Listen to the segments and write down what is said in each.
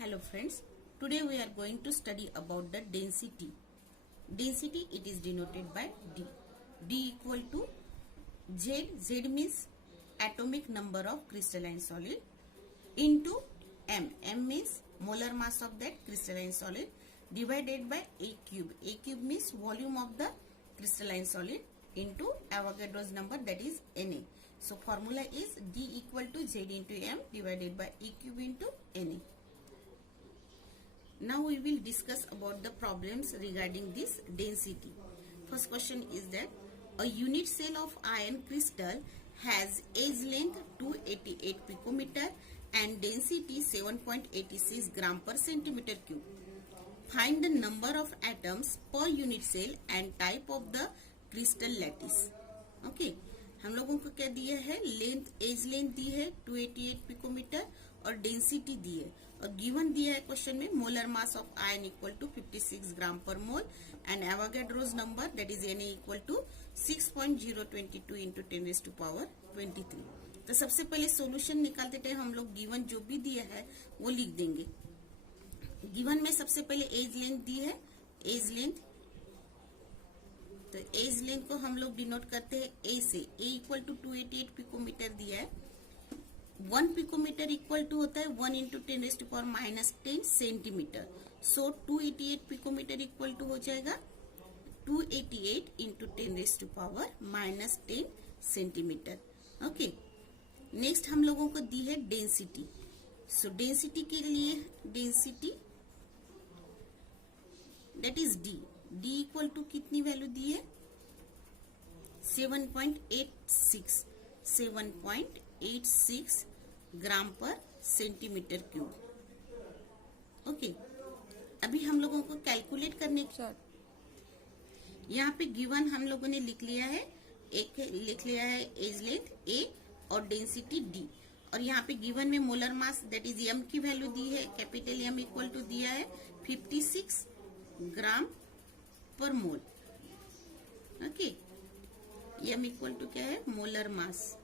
Hello friends, today we are going to study about the density. Density, it is denoted by D. D equal to Z. Z means atomic number of crystalline solid into M. M means molar mass of that crystalline solid divided by A cube. A cube means volume of the crystalline solid into Avogadro's number, that is Na. So formula is D equal to Z into M divided by A cube into Na. Now we will discuss about the problems regarding this density. First question is that a unit cell of iron crystal has edge length 288 picometer and density 7.86 gram per centimeter cube. Find the number of atoms per unit cell and type of the crystal lattice. Okay, हम लोगों को क्या दिया है, length, as length दी है 288 picometre और density दी है और गिवन दिया है क्वेश्चन में molar mass of ion equal to 56 gram per mole and Avogadro's number that is Na equal to 6.022 into 10⁻23। तो सबसे पहले सॉल्यूशन निकालते टाइम हम लोग गिवन जो भी दिया है वो लिख देंगे। गिवन में सबसे पहले एज लेंथ दी है, एज लेंथ, तो एज लेंथ को हम लोग डिनोट करते हैं ए से। ए इक्वल टू 288 पिकोमीटर दिया है। 1 पिकोमीटर इक्वल टू होता है 1 into 10⁻−10 centimetre. So 288 picometre equal to हो जाएगा 288 इंटू 10⁻−10 सेंटीमीटर। ओके, नेक्स्ट हम लोगों को दी है डेंसिटी। सो डेंसिटी के लिए density that is D. D equal to कितनी वैल्यू दी है 7.86 ग्राम पर सेंटीमीटर क्यूब। ओके, अभी हम लोगों को कैलकुलेट करने यहाँ पे गिवन हम लोगों ने लिख लिया है, एक लिख लिया है एज लेंथ ए और डेंसिटी डी और यहाँ पे गिवन में molar mass that is M की वैल्यू दी है, कैपिटल एम इक्वल टू दिया है 56 gram per mole. Okay, M equal to क्या है मोलर मास,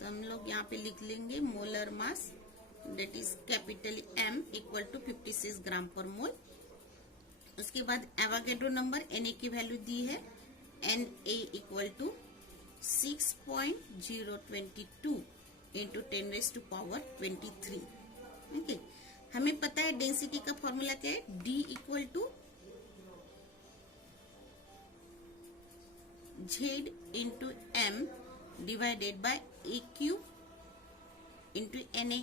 तो हम लोग यहाँ पे लिख लेंगे molar mass that is capital M equal to 56 gram per mole. उसके बाद एवोगाड्रो नंबर Na की वैल्यू दी है Na equal to 6.022 into 10⁻23। Okay, हमें पता है डेंसिटी का फॉर्मूला क्या है, D equal to Z into M divided by A cube into Na।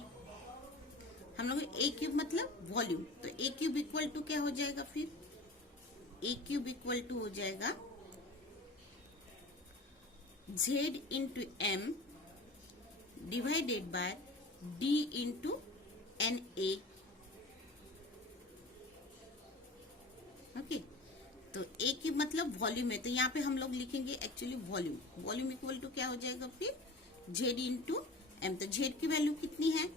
हम लोग A क्यूब मतलब वॉल्यूम, तो A क्यूब इक्वल टू क्या हो जाएगा, फिर A क्यूब इक्वल टू हो जाएगा Z into M divided bye D into Na। Okay, तो ए की मतलब वॉल्यूम है, तो यहाँ पे हम लोग लिखेंगे actually volume. Volume equal to क्या हो जाएगा फिर जेड इंटू एम। तो जेड की वैल्यू कितनी है,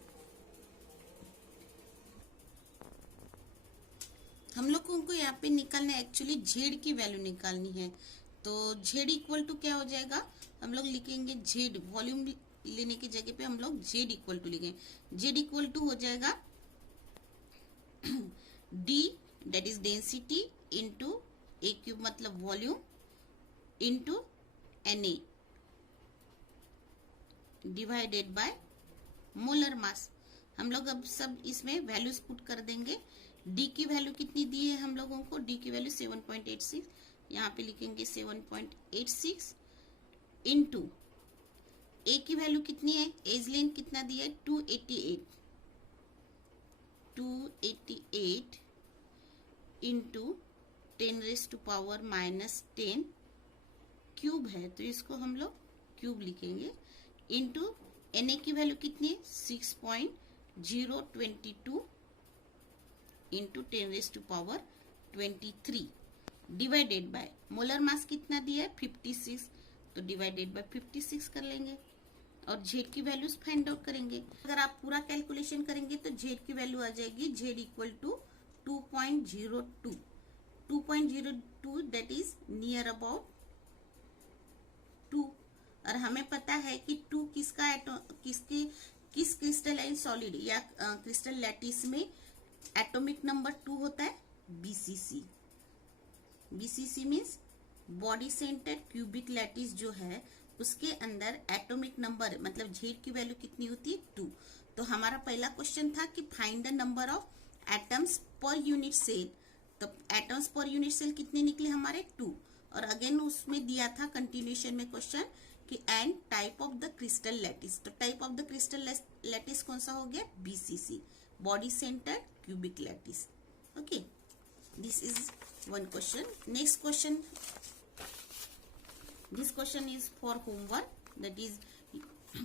हम लोगों को यहाँ पे निकालना है, एक्चुअली जेड की वैल्यू निकालनी है। तो जेड इक्वल टू क्या हो जाएगा, हम लोग लिखेंगे जेड, वॉल्यूम लेने की जगह पे हम लोग जेड इक्वल टू लिखेंगे। जेड इक्वल टू हो जाएगा D that is density into a cube मतलब volume into Na divided by molar mass. हम लोग अब सब इसमें वैल्यूज पुट कर देंगे। डी की वैल्यू कितनी दी है हम लोगों को, डी की वैल्यू 7.86, यहाँ पे लिखेंगे 7.86 इंटू ए की वैल्यू कितनी है, एज लेंथ कितना दिया है 288 इंटू 10⁻−10 क्यूब है, तो इसको हम लोग क्यूब लिखेंगे इंटू Na की वैल्यू कितनी है 6.022 इंटू 10⁻23 डिवाइडेड बाय मोलर मास कितना दिया है 56, तो डिवाइडेड बाय 56 कर लेंगे और जेड की वैल्यूज फाइंड आउट करेंगे। अगर आप पूरा कैलकुलेशन करेंगे तो जेड की वैल्यू आ जाएगी Z equal to 2.02 that is near about 2 और हमें पता है कि 2 किस क्रिस्टलाइन सॉलिड या क्रिस्टल लैटिस में एटॉमिक नंबर 2 होता है BCC. BCC means body centred cubic lattice जो है उसके अंदर एटॉमिक नंबर मतलब जेड की वैल्यू कितनी होती है 2। तो हमारा पहला क्वेश्चन था कि find the number of atoms per unit cell. तो एटम्स पर यूनिट सेल कितने निकले हमारे 2। और अगेन उसमें दिया था कंटिन्यूएशन में क्वेश्चन कि and type of the crystal lattice. तो type of the crystal lattice कौन सा हो गया BCC, body centred cubic lattice. Okay, this is one question. Next question, this question is for homework, that is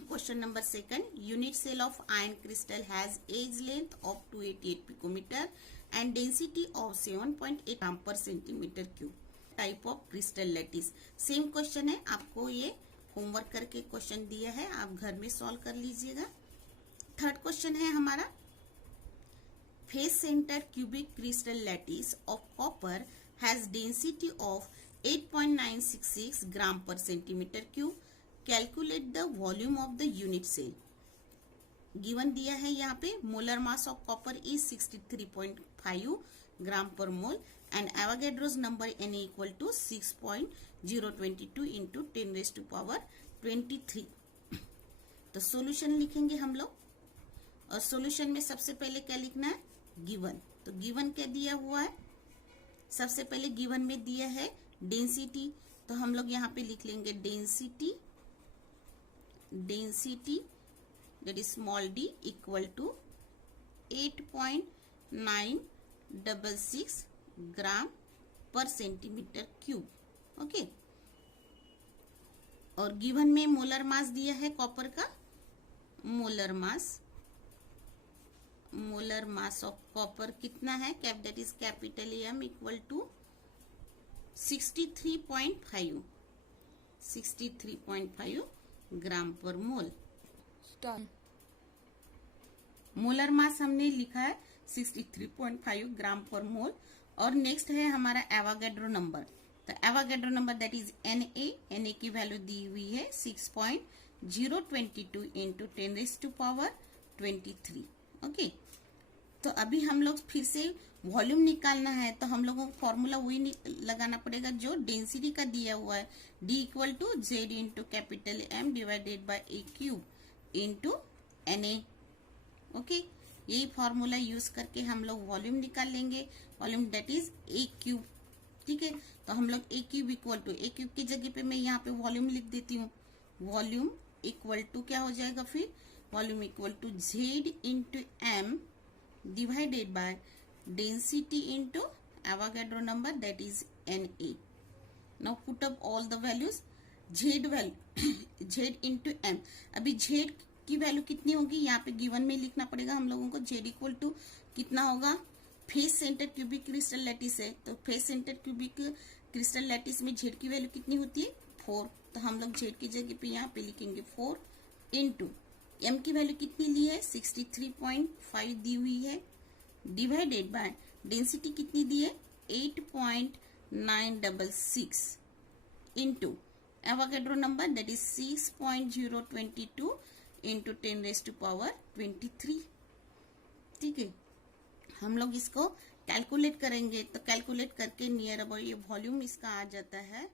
question number 2. Unit cell of iron crystal has edge length of 288 picometer and density of 7.8 gram per centimeter cube. Type of crystal lattice. Same question है, आपको ये homework करके question दिया है, आप घर में solve कर लीजिएगा। थर्ड क्वेश्चन है हमारा, face centered cubic crystal lattice of copper has density of 8.966 gram per centimeter cube. Calculate the volume of the unit cell. Given दिया है यहाँ पे molar mass of copper is 63.5 gram per mole and Avogadro's number n equal to 6.022 into 10 raised to power 23. तो solution लिखेंगे हम लोग, और solution में सबसे पहले क्या लिखना है गिवन। तो गिवन क्या दिया हुआ है, सबसे पहले गिवन में दिया है डेंसिटी। तो हम लोग यहाँ पे लिख लेंगे density that is small D equal to 8.966 gram per centimetre cube. Okay, और गिवन में मोलर मास दिया है कॉपर का, मोलर मास ऑफ कॉपर कितना है cap that is capital M equal to 63.5 gram per mole. Molar mass हमने लिखा है 63.5 ग्राम पर मोल। और नेक्स्ट है हमारा एवोगैड्रो नंबर। तो Avogadro number that is Na की वैल्यू दी हुई है 6.022 इंटू 10 रेज़ टू पावर 23। ओके, तो अभी हम लोग फिर से वॉल्यूम निकालना है, तो हम लोगों को फॉर्मूला वही लगाना पड़ेगा जो डेंसिटी का दिया हुआ है, D equal to Z into capital M divided by a cube into Na। Okay, यही फॉर्मूला यूज करके हम लोग वॉल्यूम निकाल लेंगे, volume that is a cube. ठीक है, तो हम लोग a cube equal to, a cube की जगह पे मैं यहाँ पे वॉल्यूम लिख देती हूँ। वॉल्यूम इक्वल टू क्या हो जाएगा फिर, volume equal to Z into M divided by density into Avogadro number that is Na. Now put up all the values. Z value Z into M। अभी Z की value कितनी होगी यहाँ पे गिवन में लिखना पड़ेगा हम लोगों को। Z इक्वल टू कितना होगा, face centre cubic crystal lattice है, तो face centre cubic crystal lattice में Z की वैल्यू कितनी होती है 4। तो हम लोग Z की जगह पे यहाँ पे लिखेंगे 4 इंटू M की वैल्यू कितनी ली है 63.5 दी हुई है, डिवाइडेड बाय डेंसिटी कितनी दी है 8.966 into Avogadro number that is 6.022 into 10 raise to power 23। ठीक है, हम लोग इसको कैलकुलेट करेंगे, तो कैलकुलेट करके नियर अबाउट ये वॉल्यूम इसका आ जाता है,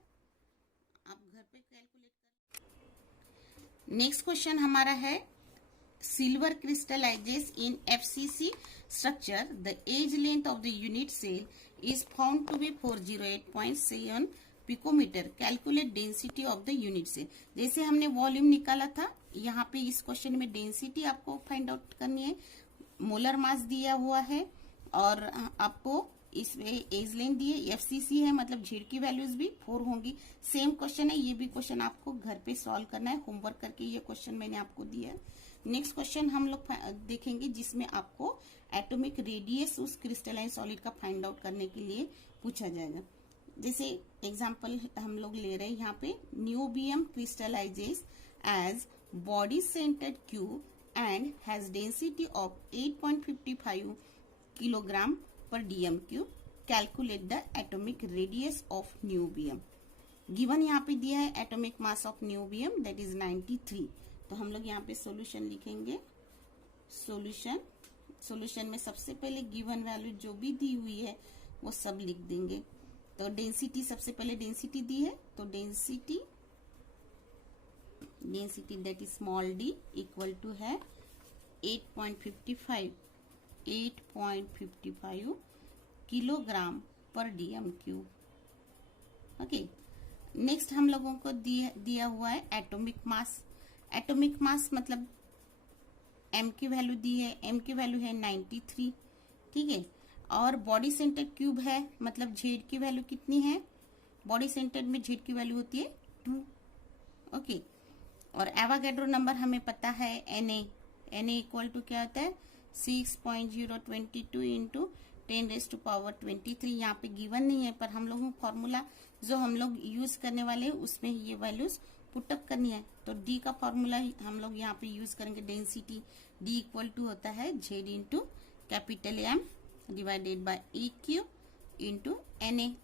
आप घर पे कैलकुलेट कर। नेक्स्ट क्वेश्चन हमारा है, silver crystallizes in FCC structure. The edge length of the unit cell is found to be 408.7 picometer. Calculate density of the unit cell. जैसे हमने वॉल्यूम निकाला था, यहाँ पे इस क्वेश्चन में डेंसिटी आपको फाइंड आउट करनी है। मोलर मास दिया हुआ है और आपको इसमें एज लेंथ दी है, FCC है मतलब जेड की वैल्यूज भी 4 होंगी। सेम क्वेश्चन है, ये भी क्वेश्चन आपको घर पे सॉल्व करना है, होमवर्क करके ये क्वेश्चन मैंने आपको दिया है। नेक्स्ट क्वेश्चन हम लोग देखेंगे जिसमें आपको एटॉमिक रेडियस उस क्रिस्टलाइन सॉलिड का फाइंड आउट करने के लिए पूछा जाएगा। जैसे एग्जांपल हम लोग ले रहे हैं यहाँ पे, niobium crystallises as body centred cube and has density of 8.55 kilogram per DM cube. Calculate the atomic radius of niobium. Given यहाँ पे दिया है atomic mass of niobium that is 93। तो हम लोग यहाँ पे सॉल्यूशन लिखेंगे, सॉल्यूशन सॉल्यूशन में सबसे पहले गिवन वैल्यू जो भी दी हुई है वो सब लिख देंगे। तो डेंसिटी, सबसे पहले डेंसिटी दी है, तो density that is small D equal to है 8.55 kilogram per DM cube. Okay, next हम लोगों को दिया हुआ है एटॉमिक मास। एटॉमिक मास मतलब m की वैल्यू दी है, m की वैल्यू है 93, ठीक है। और बॉडी सेंटर क्यूब है, मतलब z की वैल्यू कितनी है, बॉडी सेंटर में z की वैल्यू होती है 2। ओके, और एवोगैड्रो नंबर हमें पता है Na इक्वल टू क्या होता है 6.022 इंटू 10⁻23। यहाँ पे गिवन नहीं है, पर हम लोगों को फॉर्मूला जो हम लोग यूज करने वाले हैं उसमें ये वैल्यूज पुटअप करनी है। तो डी का फॉर्मूला हम लोग यहाँ पे यूज करेंगे। डेंसिटी डी इक्वल टू होता है Z into capital M divided by A cube into N A.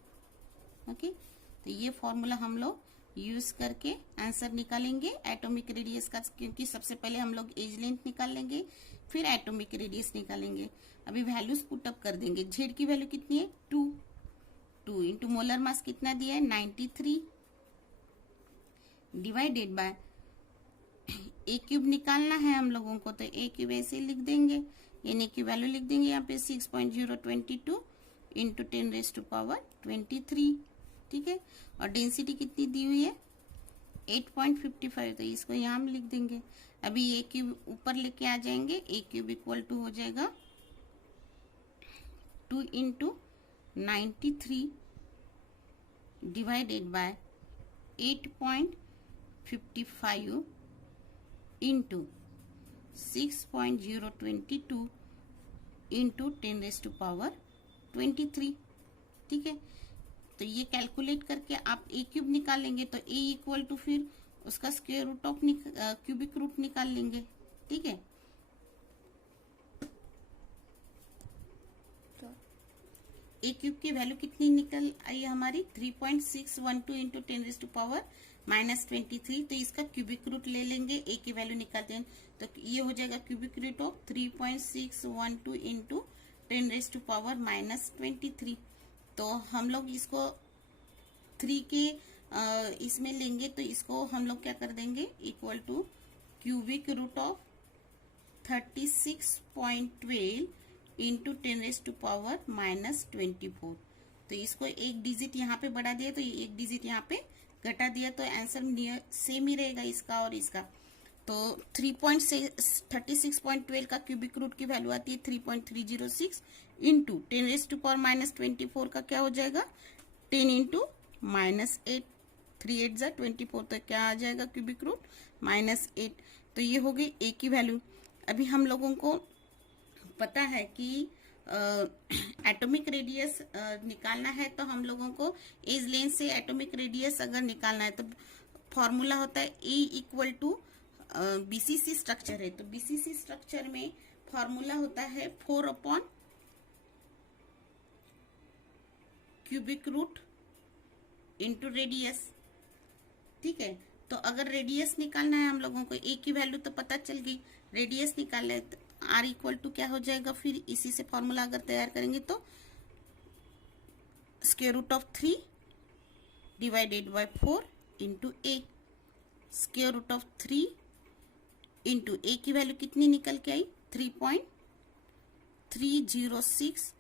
Okay, तो ये फॉर्मूला हम लोग यूज करके आंसर निकालेंगे एटॉमिक रेडियस का, क्योंकि सबसे पहले हम लोग एज लेंथ निकाल लेंगे, फिर एटॉमिक रेडियस निकालेंगे। अभी वैल्यूज पुटअप कर देंगे। जेड की वैल्यू कितनी है 2 इंटू मोलर मास कितना दिया है 93 डिवाइडेड बाय ए क्यूब निकालना है हम लोगों को, तो ए क्यूब ऐसे लिख देंगे, एन की वैल्यू लिख देंगे यहाँ पे 6.022 इंटू 10⁻23, ठीक है। और डेंसिटी कितनी दी हुई है 8.55, तो इसको यहाँ हम लिख देंगे। अभी ए क्यूब ऊपर लेके आ जाएंगे, ए क्यूब इक्वल टू हो जाएगा 2 into 93 divided by 8.55 into 6.022 into 10⁻23, ठीक है। तो ये कैलकुलेट करके आप ए क्यूब निकालेंगे, तो ए इक्वल टू फिर उसका square root of cubic root निकाल लेंगे, ठीक है। तो ए क्यूब की वैल्यू कितनी निकल आई हमारी 3.612 इंटू 10⁻23। तो इसका क्यूबिक रूट ले लेंगे, ए की वैल्यू निकालते हैं, तो ये हो जाएगा क्यूबिक रूट ऑफ 3.612 इंटू 10⁻23। तो हम लोग इसको 3 के इसमें लेंगे, तो इसको हम लोग क्या कर देंगे equal to cubic root of 36.12 into 10⁻24। तो इसको एक डिजिट यहाँ पे बढ़ा दिया, तो ये एक डिजिट यहाँ पे घटा दिया, तो आंसर नियर सेम ही रहेगा इसका और इसका। तो 36.12 का क्यूबिक रूट की वैल्यू आती है 3.306 इंटू 10⁻24 का क्या हो जाएगा 10 इंटू -8, 3 8 जा 24, तो क्या आ जाएगा क्यूबिक रूट -8। तो ये हो गई ए की वैल्यू। अभी हम लोगों को पता है कि एटॉमिक रेडियस निकालना है, तो हम लोगों को एज लेंथ से एटॉमिक रेडियस अगर निकालना है तो फॉर्मूला होता है a equal to BCC structure है, तो बीसीसी स्ट्रक्चर में फॉर्मूला होता है 4 upon cubic root into radius, ठीक है। तो अगर रेडियस निकालना है हम लोगों को, ए की वैल्यू तो पता चल गई, रेडियस निकालना है तो आर इक्वल टू क्या हो जाएगा, फिर इसी से फॉर्मूला अगर तैयार करेंगे तो square root of 3 divided by 4 into a, square root of 3 into a की वैल्यू कितनी निकल के आई 3.306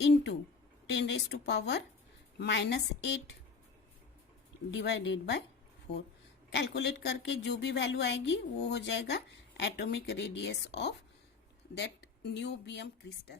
इंटू 10⁻⁻8 डिवाइडेड बाय 4। कैलकुलेट करके जो भी वैल्यू आएगी वो हो जाएगा atomic radius of that niobium crystal.